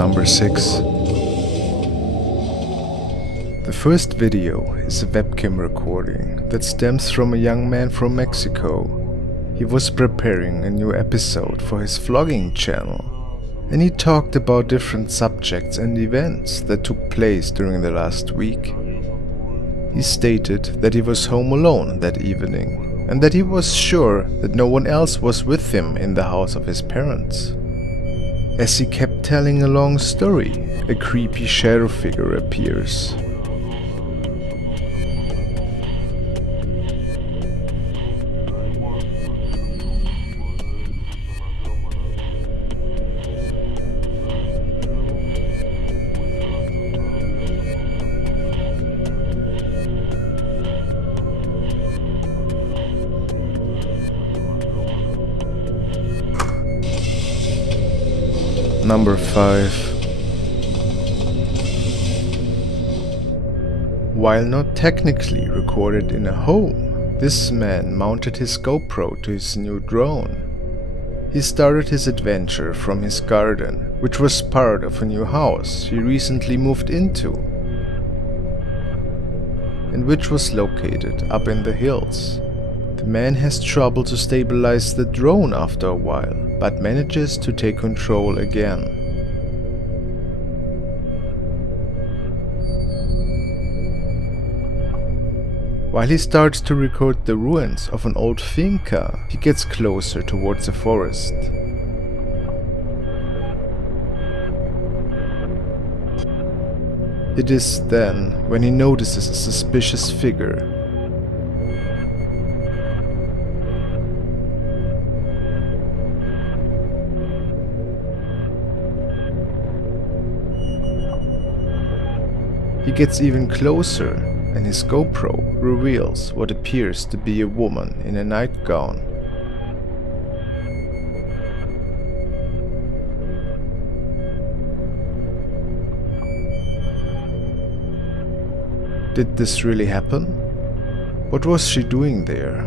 Number 6. The first video is a webcam recording that stems from a young man from Mexico. He was preparing a new episode for his vlogging channel, and he talked about different subjects and events that took place during the last week. He stated that he was home alone that evening, and that he was sure that no one else was with him in the house of his parents. As he kept telling a long story, a creepy shadow figure appears. Number 5. While not technically recorded in a home, this man mounted his GoPro to his new drone. He started his adventure from his garden, which was part of a new house he recently moved into, and which was located up in the hills. The man has trouble to stabilize the drone after a while, but manages to take control again. While he starts to record the ruins of an old finca, he gets closer towards the forest. It is then when he notices a suspicious figure. He gets even closer, and his GoPro reveals what appears to be a woman in a nightgown. Did this really happen? What was she doing there?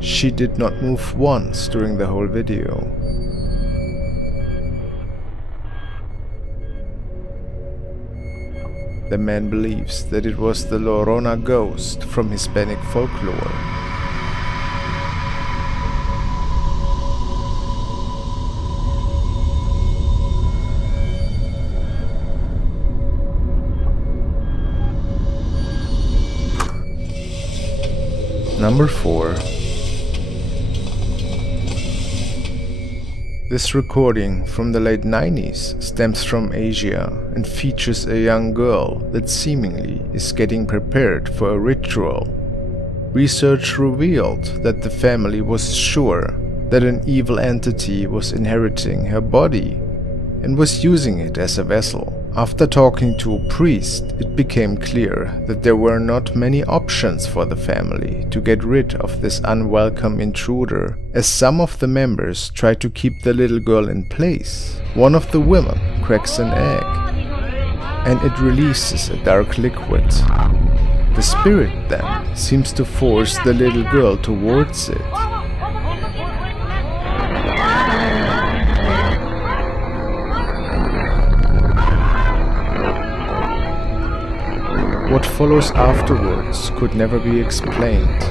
She did not move once during the whole video. The man believes that it was the Llorona ghost from Hispanic folklore. Number 4. This recording from the late 90s stems from Asia and features a young girl that seemingly is getting prepared for a ritual. Research revealed that the family was sure that an evil entity was inheriting her body and was using it as a vessel. After talking to a priest, it became clear that there were not many options for the family to get rid of this unwelcome intruder, as some of the members try to keep the little girl in place. One of the women cracks an egg, and it releases a dark liquid. The spirit then seems to force the little girl towards it. What follows afterwards could never be explained.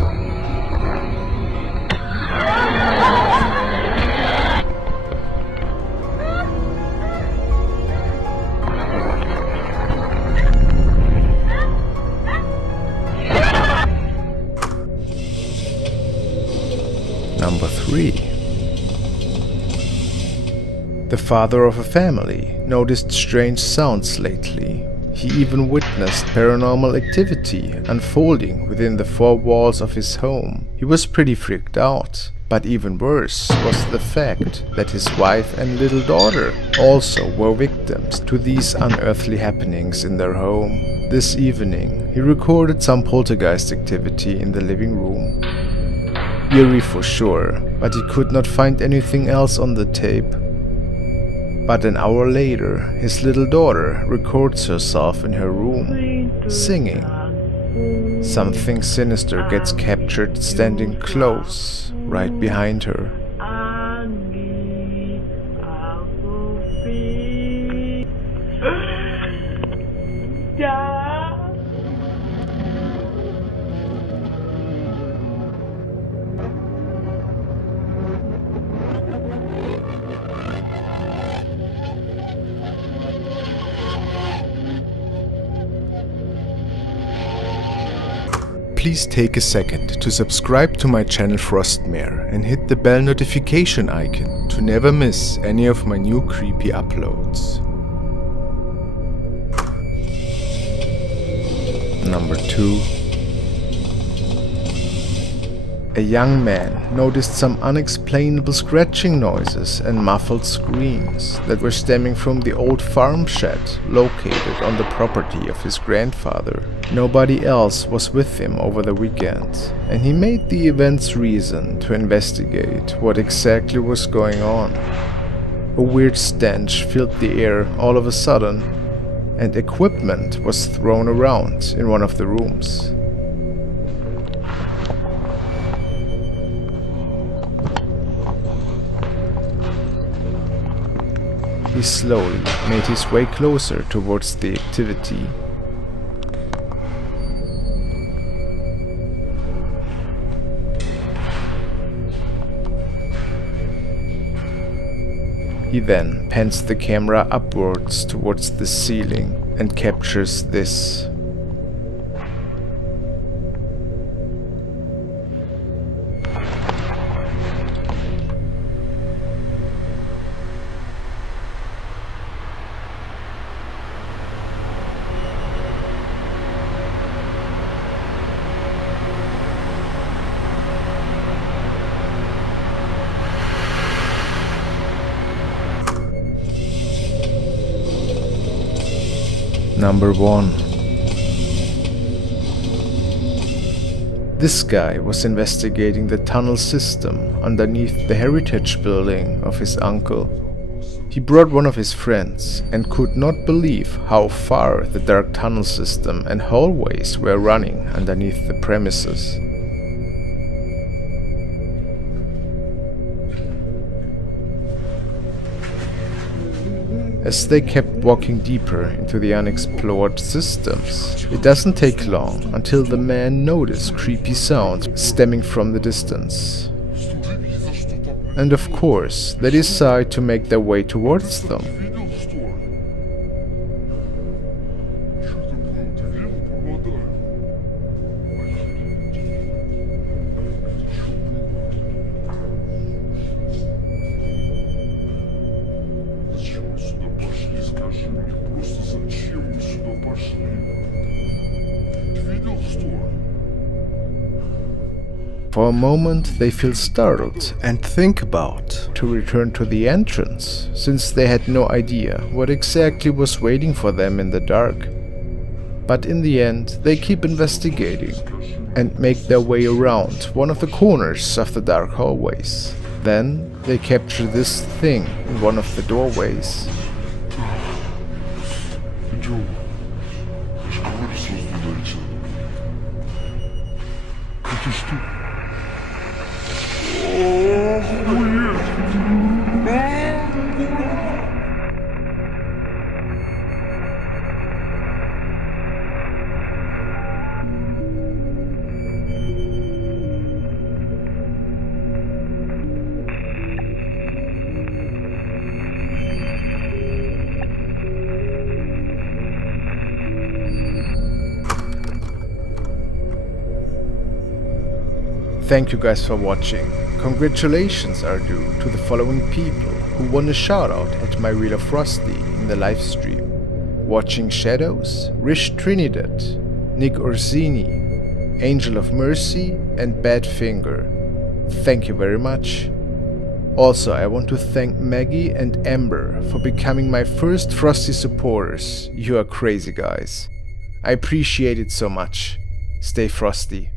Number 3. The father of a family noticed strange sounds lately. He even witnessed paranormal activity unfolding within the four walls of his home. He was pretty freaked out, but even worse was the fact that his wife and little daughter also were victims to these unearthly happenings in their home. This evening, he recorded some poltergeist activity in the living room. Eerie for sure, but he could not find anything else on the tape. But an hour later, his little daughter records herself in her room, singing. Something sinister gets captured standing close, right behind her. please take a second to subscribe to my channel Frostmare and hit the bell notification icon to never miss any of my new creepy uploads. Number 2. A young man noticed some unexplainable scratching noises and muffled screams that were stemming from the old farm shed located on the property of his grandfather. Nobody else was with him over the weekend, and he made the event's reason to investigate what exactly was going on. A weird stench filled the air all of a sudden, and equipment was thrown around in one of the rooms. He slowly made his way closer towards the activity. He then pans the camera upwards towards the ceiling and captures this. Number 1. This guy was investigating the tunnel system underneath the heritage building of his uncle. He brought one of his friends and could not believe how far the dark tunnel system and hallways were running underneath the premises. As they kept walking deeper into the unexplored systems, it doesn't take long until the man noticed creepy sounds stemming from the distance. And of course, they decide to make their way towards them. For a moment they feel startled and think about to return to the entrance, since they had no idea what exactly was waiting for them in the dark. But in the end they keep investigating and make their way around one of the corners of the dark hallways. Then they capture this thing in one of the doorways. Thank you guys for watching. Congratulations are due to the following people who won a shoutout at my Wheel of Frosty in the livestream. Watching Shadows, Rish Trinidad, Nick Orsini, Angel of Mercy and Badfinger. Thank you very much. Also, I want to thank Maggie and Amber for becoming my first Frosty supporters. You are crazy guys. I appreciate it so much. Stay frosty.